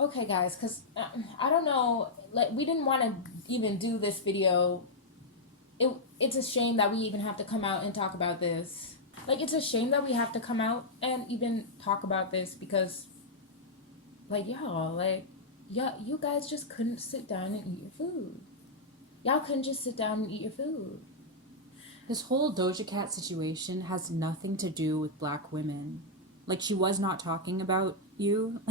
Okay, guys, because I don't know, like we didn't want to even do this video. It's a shame that we even have to come out and talk about this. Like it's a shame that we have to come out and even talk about this because, like y'all, like yeah, you guys just couldn't sit down and eat your food. Y'all couldn't just sit down and eat your food. This whole Doja Cat situation has nothing to do with black women. Like, she was not talking about you.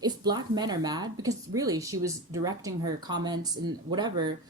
If black men are mad, because really she was directing her comments and whatever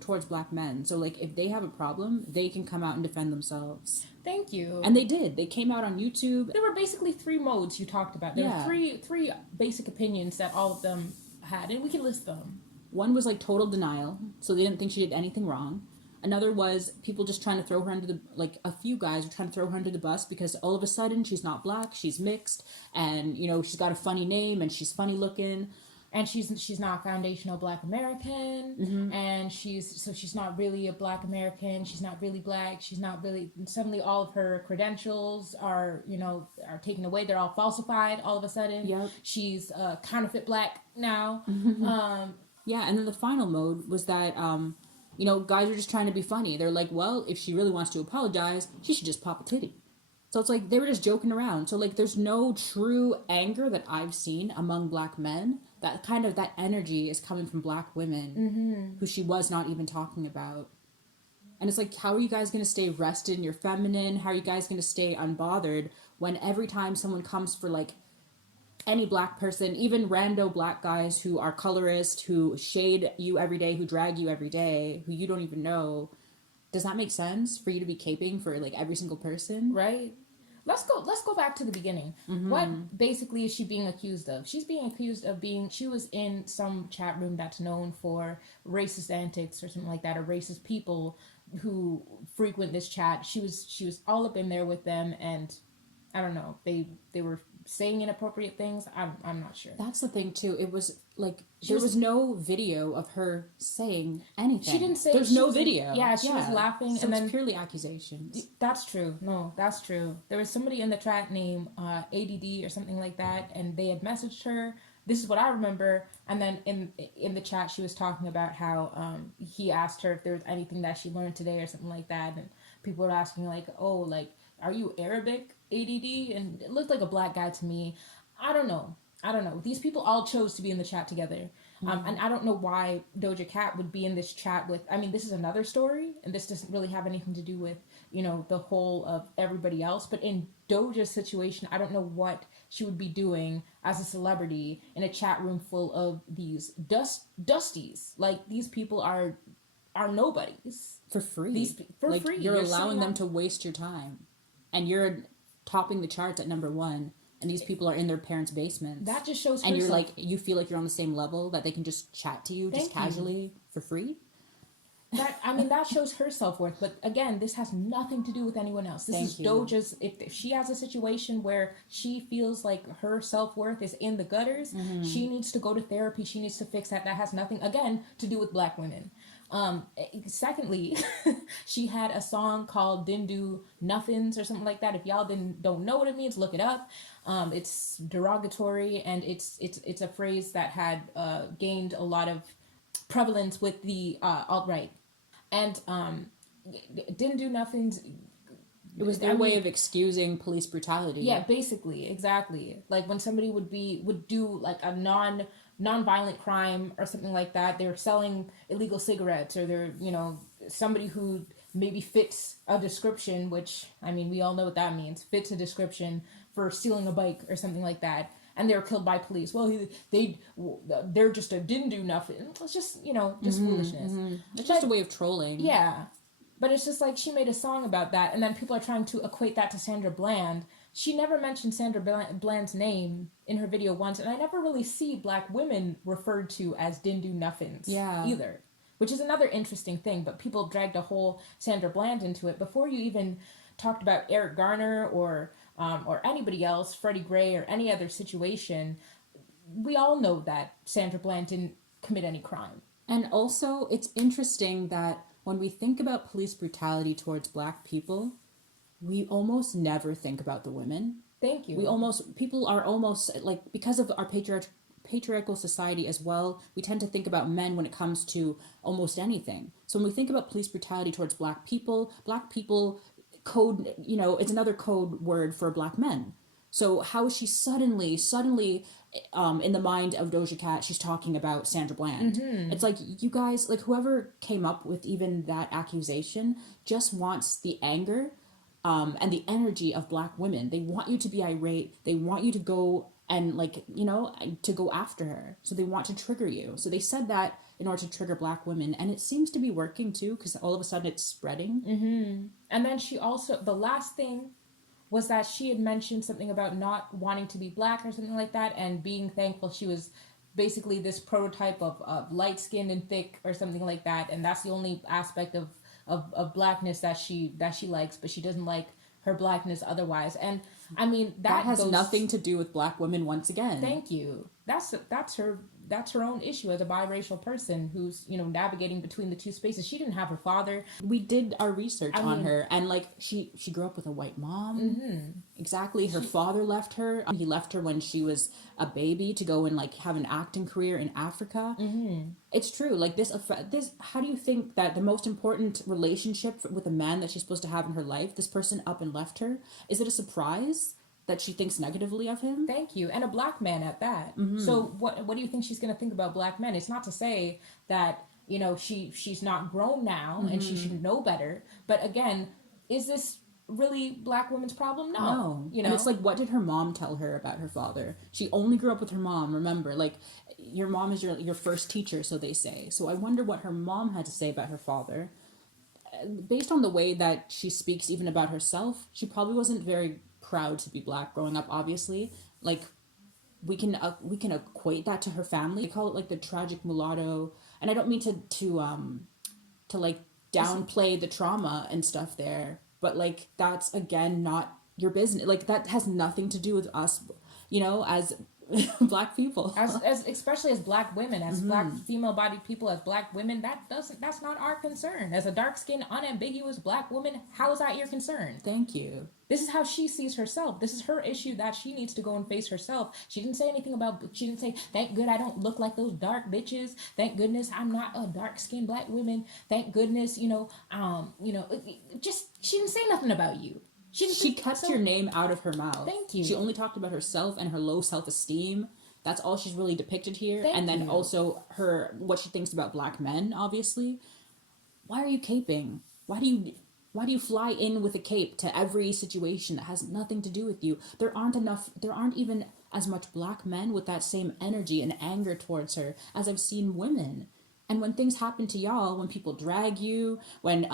towards black men. So, like, if they have a problem, they can come out and defend themselves. Thank you. And they did. They came out on YouTube. There were basically three modes you talked about. There were three basic opinions that all of them had, and we can list them. One was like total denial, so they didn't think she did anything wrong. Another was people just trying to throw her under the, like a few guys were trying to throw her under the bus because all of a sudden she's not black, she's mixed, and you know she's got a funny name and she's funny looking, and she's not foundational Black American, and she's not really a Black American. She's not really black. She's not really. Suddenly, all of her credentials are taken away. They're all falsified. All of a sudden, Yep. She's counterfeit black now. Yeah, and then the final mode was that guys are just trying to be funny. They're like, well, if she really wants to apologize, she should just pop a titty. So it's like they were just joking around. So like there's no true anger that I've seen among black men. That energy is coming from black women who she was not even talking about. And it's like, how are you guys going to stay rested in your feminine? How are you guys going to stay unbothered when every time someone comes for like any black person, even rando black guys who are colorist, who shade you every day, who drag you every day, who you don't even know, does that make sense for you to be caping for like every single person? Right. Let's go back to the beginning. What basically is she being accused of? She's being accused of she was in some chat room that's known for racist antics or something like that, or racist people who frequent this chat. She was all up in there with them, and I don't know, they were saying inappropriate things. I'm not sure. That's the thing too. It was like there was no video of her saying anything. She didn't say. There's no video. Yeah, she was laughing, so and then it's purely accusations. That's true. No, that's true. There was somebody in the chat named ADD or something like that, and they had messaged her. This is what I remember. And then in the chat, she was talking about how he asked her if there was anything that she learned today or something like that, and people were asking like, "Oh, like, are you Arabic, ADD?" And it looked like a black guy to me. I don't know. These people all chose to be in the chat together. And I don't know why Doja Cat would be in this chat with, I mean, this is another story, and this doesn't really have anything to do with, the whole of everybody else. But in Doja's situation, I don't know what she would be doing as a celebrity in a chat room full of these dusties. Like, these people are nobodies. For free. For free. You're allowing them to waste your time. And you're topping the charts at number 1. And these people are in their parents' basements. That just shows. And you're like, you feel like you're on the same level, that they can just chat to you just casually for free. That shows her self-worth. But again, this has nothing to do with anyone else. This is Doja's. If she has a situation where she feels like her self-worth is in the gutters, she needs to go to therapy. She needs to fix that. That has nothing, again, to do with black women. Secondly, she had a song called "Didn't Do Nothings" or something like that. If y'all don't know what it means, look it up. It's derogatory, and it's a phrase that had gained a lot of prevalence with the alt-right. And "Didn't Do Nothings." It was their way of excusing police brutality. Yeah, basically, exactly. Like when somebody would do like a non-violent crime or something like that. They're selling illegal cigarettes, or they're somebody who maybe fits a description, which I mean we all know what that means, fits a description for stealing a bike or something like that, and they were killed by police. Well, they're just didn't do nothing. It's just foolishness. It's just a way of trolling. Yeah, but it's just like she made a song about that, and then people are trying to equate that to Sandra Bland. She never mentioned Sandra Bland's name in her video once, and I never really see black women referred to as "didn't do nothings" either, which is another interesting thing. But people dragged a whole Sandra Bland into it before you even talked about Eric Garner or anybody else, Freddie Gray, or any other situation. We all know that Sandra Bland didn't commit any crime. And also, it's interesting that when we think about police brutality towards black people, we almost never think about the women. Thank you. People are almost like, because of our patriarchal society as well, we tend to think about men when it comes to almost anything. So when we think about police brutality towards black people code, it's another code word for black men. So how is she suddenly, in the mind of Doja Cat, she's talking about Sandra Bland? It's like, you guys, like, whoever came up with even that accusation just wants the anger, and the energy of black women. They want you to be irate. They want you to go and, like, to go after her. So they want to trigger you. So they said that in order to trigger black women, and it seems to be working too, because all of a sudden it's spreading. And then she also, the last thing was that she had mentioned something about not wanting to be black or something like that, and being thankful she was basically this prototype of light skinned and thick or something like that, and that's the only aspect of blackness that she likes, but she doesn't like her blackness otherwise. And I mean That has nothing to do with black women once again. Thank you. That's her own issue as a biracial person who's navigating between the two spaces. She didn't have her father. We did our research on her, and like she grew up with a white mom. Exactly. Her father left her. He left her when she was a baby to go and like have an acting career in Africa. It's true. Like this. How do you think that the most important relationship with a man that she's supposed to have in her life, this person up and left her? Is it a surprise that she thinks negatively of him? Thank you. And a black man at that. So what do you think she's going to think about black men? It's not to say that, she's not grown now and she should know better. But again, is this really black women's problem? No. And it's like, what did her mom tell her about her father? She only grew up with her mom, remember? Like, your mom is your first teacher, so they say. So I wonder what her mom had to say about her father. Based on the way that she speaks even about herself, she probably wasn't very proud to be black growing up, obviously. Like, we can equate that to her family. They call it like the tragic mulatto, and I don't mean to like downplay the trauma and stuff there, but like, that's again not your business. Like, that has nothing to do with us, as black people, as especially as black women, as black female-bodied people, as black women. That's not our concern. As a dark-skinned, unambiguous black woman, how is that your concern? Thank you. This is how she sees herself. This is her issue that she needs to go and face herself. She didn't say anything about, she didn't say, thank good I don't look like those dark bitches. Thank goodness I'm not a dark-skinned black woman. Thank goodness, just, she didn't say nothing about you. She kept your name out of her mouth. Thank you. She only talked about herself and her low self-esteem. That's all she's really depicted here. Thank and then you. Also what she thinks about black men, obviously. Why are you caping? Why do you fly in with a cape to every situation that has nothing to do with you? There aren't even as much black men with that same energy and anger towards her as I've seen women. And when things happen to y'all, when people drag you, when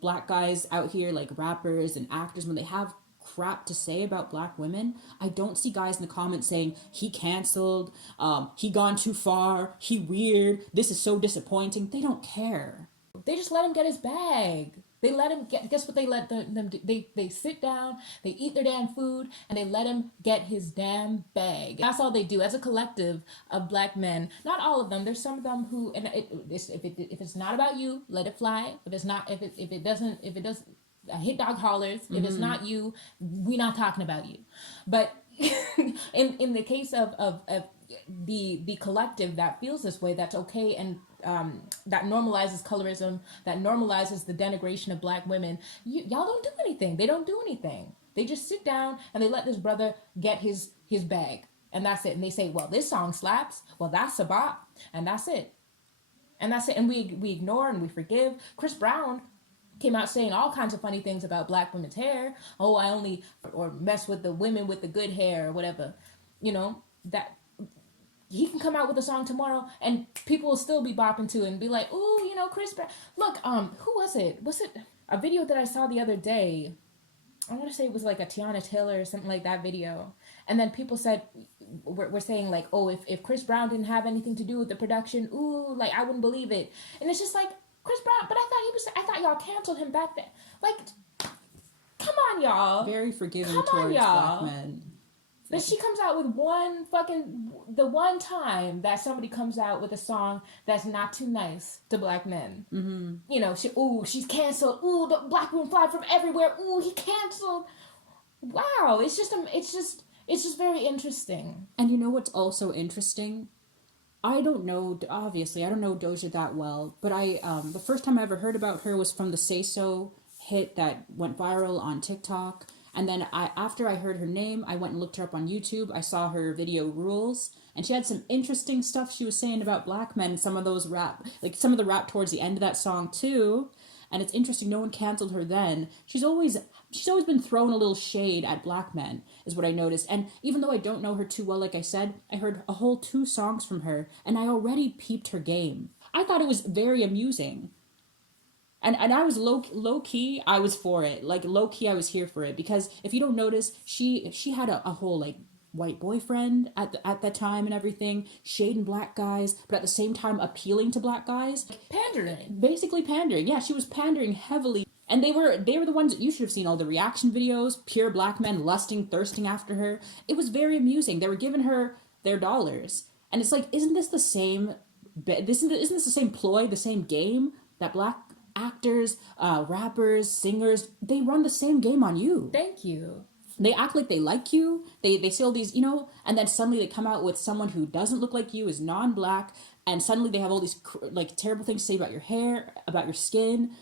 black guys out here, like rappers and actors, when they have crap to say about black women, I don't see guys in the comments saying, he canceled, he gone too far, he weird, this is so disappointing. They don't care. They just let him get his bag. They let him get, guess what they let them do? They sit down, they eat their damn food, and they let him get his damn bag. That's all they do as a collective of black men. Not all of them. There's some of them who, and if it's not about you, let it fly. If it doesn't, hit dog hollers. If it's not you, we not talking about you. But in the case of the collective that feels this way, that's okay, and that normalizes colorism, that normalizes the denigration of black women. Y'all don't do anything. They don't do anything. They just sit down and they let this brother get his bag, and that's it. And they say, well, this song slaps, well, that's a bop, and that's it. And we ignore and we forgive. Chris Brown came out saying all kinds of funny things about black women's hair. Oh, I only or mess with the women with the good hair or whatever. That he can come out with a song tomorrow and people will still be bopping to it and be like, ooh, Chris Brown. Look, who was it? Was it a video that I saw the other day? I want to say it was like a Tiana Taylor or something like that video. And then people said, we're saying like, oh, if Chris Brown didn't have anything to do with the production, ooh, like I wouldn't believe it. And it's just like, Chris Brown, but I thought y'all canceled him back then. Like, come on, y'all. Very forgiving towards black men. But she comes out with the one time that somebody comes out with a song that's not too nice to black men. She's canceled. Ooh, the black women fly from everywhere. Ooh, he canceled. Wow, it's It's just very interesting. And you know what's also interesting? I don't know, obviously, I don't know Doja that well, but the first time I ever heard about her was from the Say So hit that went viral on TikTok. And then after I heard her name, I went and looked her up on YouTube. I saw her video Rules, and she had some interesting stuff she was saying about black men, some of those rap, like some of the rap towards the end of that song too. And it's interesting, no one canceled her then. She's always been throwing a little shade at black men, is what I noticed. And even though I don't know her too well, like I said, I heard a whole 2 songs from her, and I already peeped her game. I thought it was very amusing. And I was low key, I was for it. Like low key, I was here for it, because if you don't notice, she had a whole like white boyfriend at that time and everything, shading black guys, but at the same time appealing to black guys, Pandering. basically pandering. Yeah, she was pandering heavily. And they were the ones, you should have seen all the reaction videos, pure black men lusting, thirsting after her. It was very amusing. They were giving her their dollars. And it's like, isn't this the same isn't this the same ploy, the same game that black actors, rappers, singers, they run the same game on you. Thank you. They act like they like you. They say all these, and then suddenly they come out with someone who doesn't look like you, is non-black, and suddenly they have all these like terrible things to say about your hair, about your skin.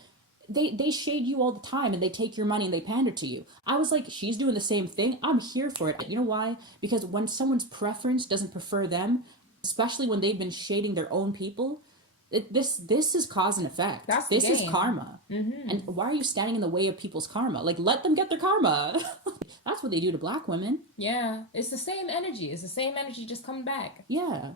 They shade you all the time, and they take your money and they pander to you. I was like, she's doing the same thing. I'm here for it. You know why? Because when someone's preference doesn't prefer them, especially when they've been shading their own people, this is cause and effect. This is karma. Mm-hmm. And why are you standing in the way of people's karma? Like, let them get their karma. That's what they do to black women. Yeah, it's the same energy. It's the same energy just coming back. Yeah.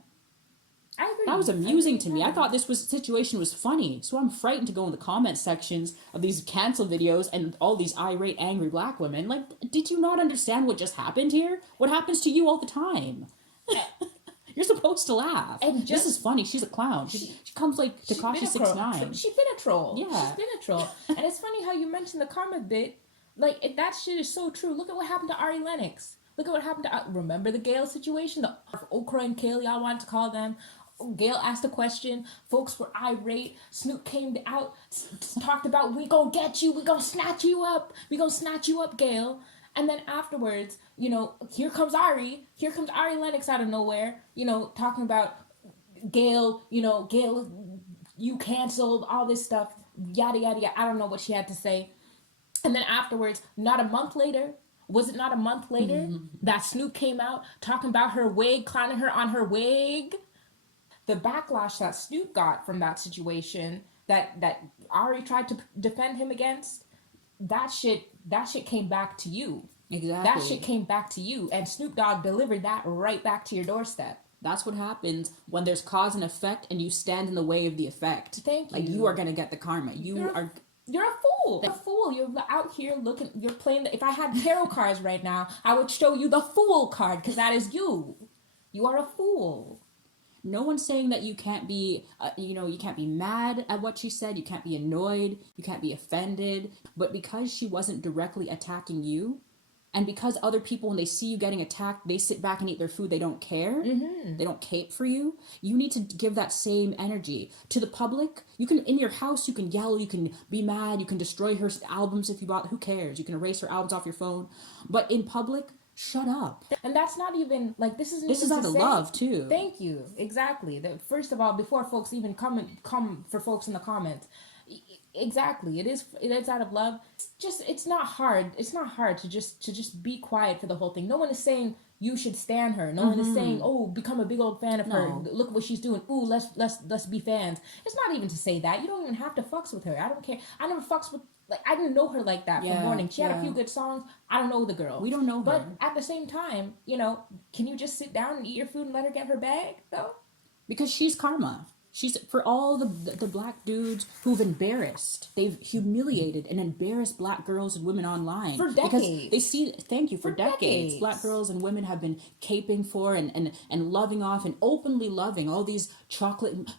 I agree. That was amusing to me. I thought this situation was funny, so I'm frightened to go in the comment sections of these cancel videos and all these irate, angry black women. Like, did you not understand what just happened here? What happens to you all the time? You're supposed to laugh. And this is funny. She's a clown. She comes like Tekashi 6ix9ine. She's been a troll. Yeah. She's been a troll. And it's funny how you mentioned the karma bit. Like, that shit is so true. Look at what happened to Ari Lennox. Look at what happened to... remember the Gail situation? The Okra and Kale, y'all wanted to call them. Gail asked a question. Folks were irate. Snoop came out, talked about, we gonna get you. We gonna snatch you up. We gonna snatch you up, Gail. And then afterwards, here comes Ari Lennox out of nowhere, talking about Gail, Gail, you canceled, all this stuff, yada, yada, yada. I don't know what she had to say. And then afterwards, not a month later, was it not a month later, that Snoop came out talking about her wig, clowning her on her wig? The backlash that Snoop got from that situation, that Ari tried to defend him against, that shit came back to you. Exactly. That shit came back to you, and Snoop Dogg delivered that right back to your doorstep. That's what happens when there's cause and effect, and you stand in the way of the effect. Thank you. Like, you are gonna get the karma. You're a fool. You're a fool. You're out here looking. You're playing. If I had tarot cards right now, I would show you the Fool card, because that is you. You are a fool. No one's saying that you can't be, you can't be mad at what she said. You can't be annoyed. You can't be offended. But because she wasn't directly attacking you, and because other people, when they see you getting attacked, they sit back and eat their food, they don't care. Mm-hmm. They don't cape for you. You need to give that same energy to the public. You can, in your house, you can yell, you can be mad, you can destroy her albums if you bought, who cares? You can erase her albums off your phone. But in public, shut up. And that's not even, like, this is out of love, too. Thank you. Exactly. First of all, before folks even come for folks in the comments, exactly, it is out of love. It's not hard to just be quiet for the whole thing. No one is saying you should stan her. No one is saying, oh, become a big old fan of her. Look what she's doing. Ooh, let's be fans. It's not even to say that. You don't even have to fucks with her. I don't care. I never fucks with, like, I didn't know her like that from morning. She had a few good songs. I don't know the girl. We don't know her. But at the same time, can you just sit down and eat your food and let her get her bag, though? Because she's karma. She's, for all the black dudes who've they've humiliated and embarrassed black girls and women online. For decades. Because they see, thank you, for decades. Black girls and women have been caping for and loving off and openly loving all these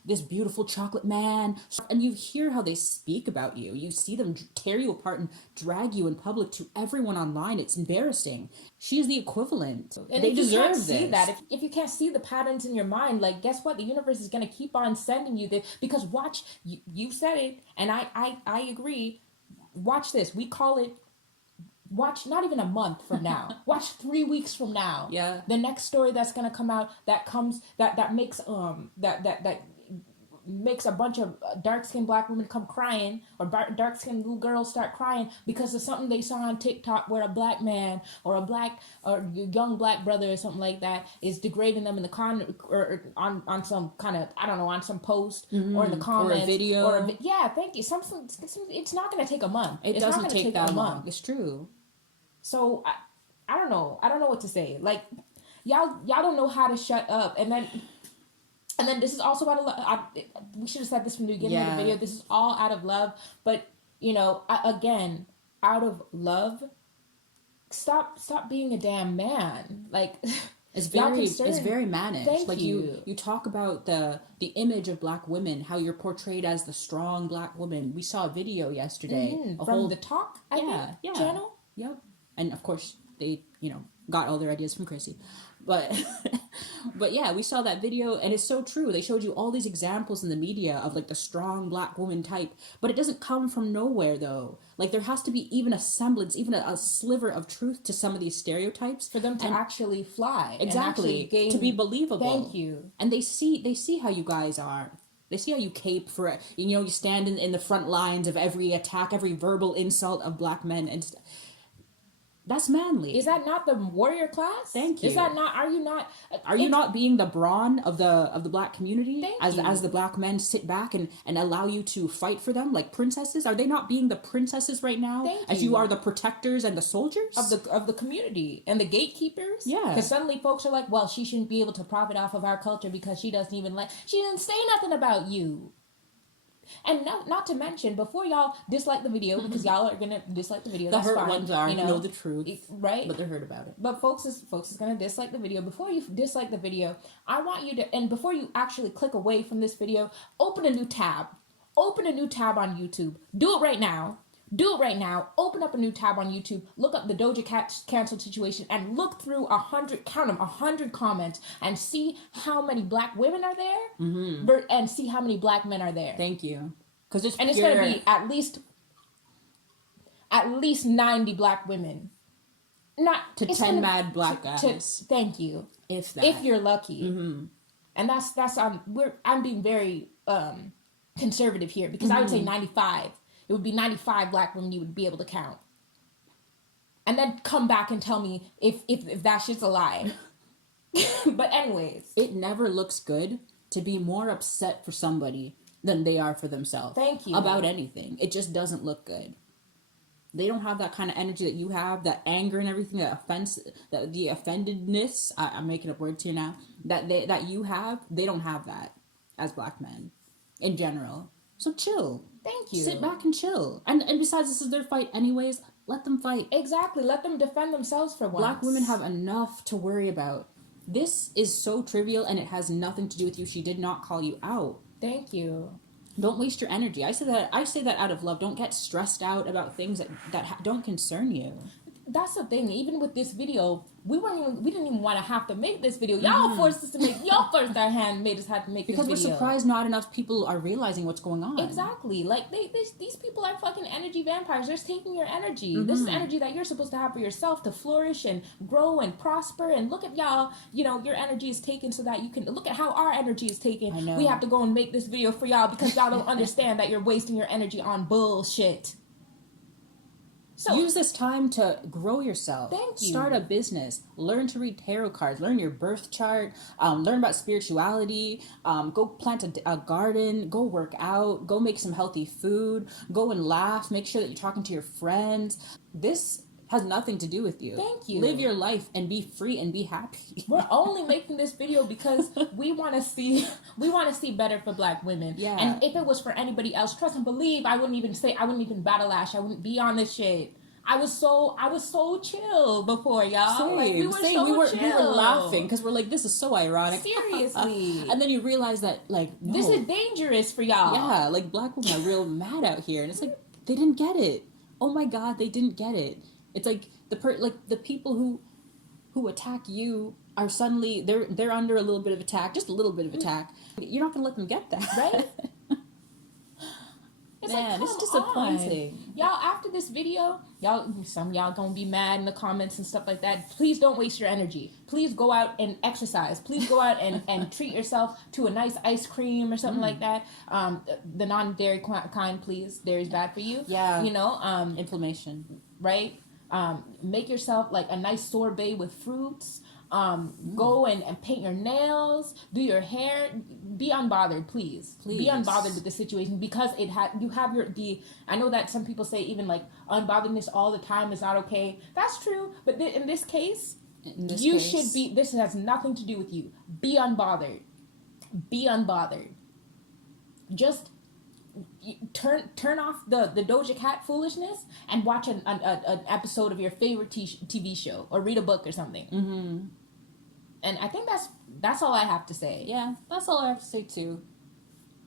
this beautiful chocolate man. And you hear how they speak about you. You see them tear you apart and drag you in public to everyone online. It's embarrassing. She is the equivalent. And they deserve this. See that. If you can't see the patterns in your mind, like, guess what? The universe is going to keep on sending you this, because watch, you said it, and I agree. Watch this. We call it watch not even a month from now. Watch 3 weeks from now. Yeah. The next story that's gonna come out that makes a bunch of dark-skinned black women come crying, or dark-skinned little girls start crying because of something they saw on TikTok where a black man or a black or young black brother or something like that is degrading them in the or on some kind of, I don't know, on some post or in the comments or a video. Yeah, thank you. Something, it's not going to take a month. It It's doesn't not gonna take that a long. month. It's true. So I don't know. I don't know what to say. Like, y'all don't know how to shut up. And then this is also out of love. We should have said this from the beginning of the video. This is all out of love. But, again, out of love, stop being a damn man. Like, it's very managed. Thank like you. You talk about the image of black women, how you're portrayed as the strong black woman. We saw a video yesterday. From the Talk, I think, channel. Yep. And of course they, got all their ideas from Chrissy. But but yeah, we saw that video, and it's so true. They showed you all these examples in the media of like the strong black woman type, but it doesn't come from nowhere though. Like there has to be even a semblance, even a sliver of truth to some of these stereotypes for them to actually fly. Exactly. To be believable. Thank you. And they see how you guys are. They see how you cape for it. You stand in the front lines of every attack, every verbal insult of black men, and that's manly. Is that not the warrior class? Thank you. Is that not? Are you not being the brawn of the black community as you. As the black men sit back and allow you to fight for them like princesses? Are they not being the princesses right now? You are the protectors and the soldiers of the community and the gatekeepers? Yeah. Because suddenly folks are like, well, she shouldn't be able to profit off of our culture because she didn't say nothing about you. And not to mention, before y'all dislike the video, because y'all are gonna dislike the video. The that's hurt fine, ones know the truth, right? But they're hurt about it. But folks is gonna dislike the video. Before you dislike the video, I want you to, and before you actually click away from this video, open a new tab. Open a new tab on YouTube. Do it right now. Do it right now. Open up a new tab on YouTube. Look up the Doja Cat cancel situation and look through 100 comments and see how many black women are there and see how many black men are there. Thank you. It's going to be at least 90 black women. Not to 10 mad black guys. Thank you. If you're lucky. And that's I'm being very conservative here because I would say 95. It would be 95 black women you would be able to count. And then come back and tell me if that shit's a lie. But anyways. It never looks good to be more upset for somebody than they are for themselves. Thank you. About anything. It just doesn't look good. They don't have that kind of energy that you have, that anger and everything, that offense, the offendedness. I'm making up words here now. That you have, they don't have that as black men in general. So chill. Thank you. Sit back and chill. And besides, this is their fight anyways. Let them fight. Exactly. Let them defend themselves for once. Black women have enough to worry about. This is so trivial and it has nothing to do with you. She did not call you out. Thank you. Don't waste your energy. I say that out of love. Don't get stressed out about things that don't concern you. That's the thing. Even with this video, we didn't even want to have to make this video. Y'all forced us to make. Y'all forced our hand, made us have to make because this video. We're surprised not enough people are realizing what's going on. Exactly. Like these people are fucking energy vampires. They're taking your energy. This is energy that you're supposed to have for yourself to flourish and grow and prosper. And look at y'all. Your energy is taken so that you can look at how our energy is taken. I know. We have to go and make this video for y'all because y'all don't understand that you're wasting your energy on bullshit. So, use this time to grow yourself. Thank you. Start a business. Learn to read tarot cards. Learn your birth chart. Learn about spirituality. Go plant a garden. Go work out. Go make some healthy food. Go and laugh. Make sure that you're talking to your friends. This has nothing to do with you. Thank you. Live your life and be free and be happy. We're only making this video because we want to see better for black women. Yeah. And if it was for anybody else, trust and believe, I wouldn't even battle ash. I wouldn't be on this shit. I was so chill before, y'all. Same. Like, we were Same. so We were chill. laughing because we're like, this is so ironic. Seriously. And then you realize that, like, no. This is dangerous for y'all. Yeah, like, black women are real mad out here. And it's like, they didn't get it. Oh my God, they didn't get it. It's like, the people who attack you are suddenly, they're under a little bit of attack, just a little bit of attack. You're not going to let them get that. Right? It's Man, like, it's come disappointing. on. Y'all, after this video, some of y'all gonna be mad in the comments and stuff like that. Please don't waste your energy. Please go out and exercise. Please go out and treat yourself to a nice ice cream or something like that. The non-dairy kind, please. Dairy's bad for you. Yeah. You know, Inflammation. right? Make yourself like a nice sorbet with fruits. Go and paint your nails, do your hair, be unbothered, please. Be unbothered with the situation, because you have I know that some people say even like unbotheredness all the time is not okay. That's true, but in this case, should be, this has nothing to do with you. Be unbothered. Be unbothered. Just turn off the Doja Cat foolishness and watch an episode of your favorite TV show, or read a book or something. Mm-hmm. And I think that's all I have to say. Yeah, that's all I have to say too.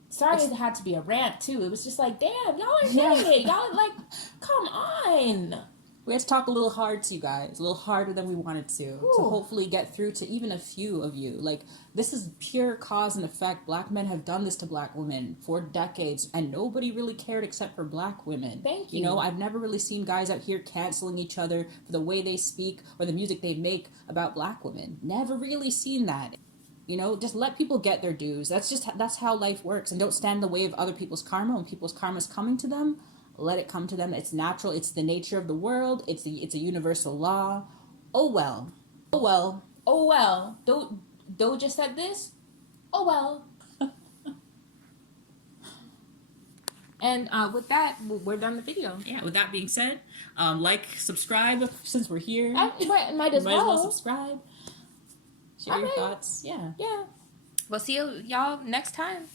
Sorry it had to be a rant too. It was just like, damn, y'all are getting it. Y'all like, come on. We had to talk a little hard to you guys, a little harder than we wanted to hopefully get through to even a few of you. Like, this is pure cause and effect. Black men have done this to black women for decades, and nobody really cared except for black women. Thank you. You know, I've never really seen guys out here canceling each other for the way they speak or the music they make about black women. Never really seen that. You know, just let people get their dues. That's how life works. And don't stand in the way of other people's karma. When people's karma is coming to them, let it come to them. It's natural. It's the nature of the world. It's a universal law. Oh well. Oh well. Oh well. Doja said this. Oh well. And with that, we're done the video. Yeah. With that being said, subscribe since we're here. Might as well subscribe. Share your thoughts. Yeah. Yeah. We'll see y'all next time.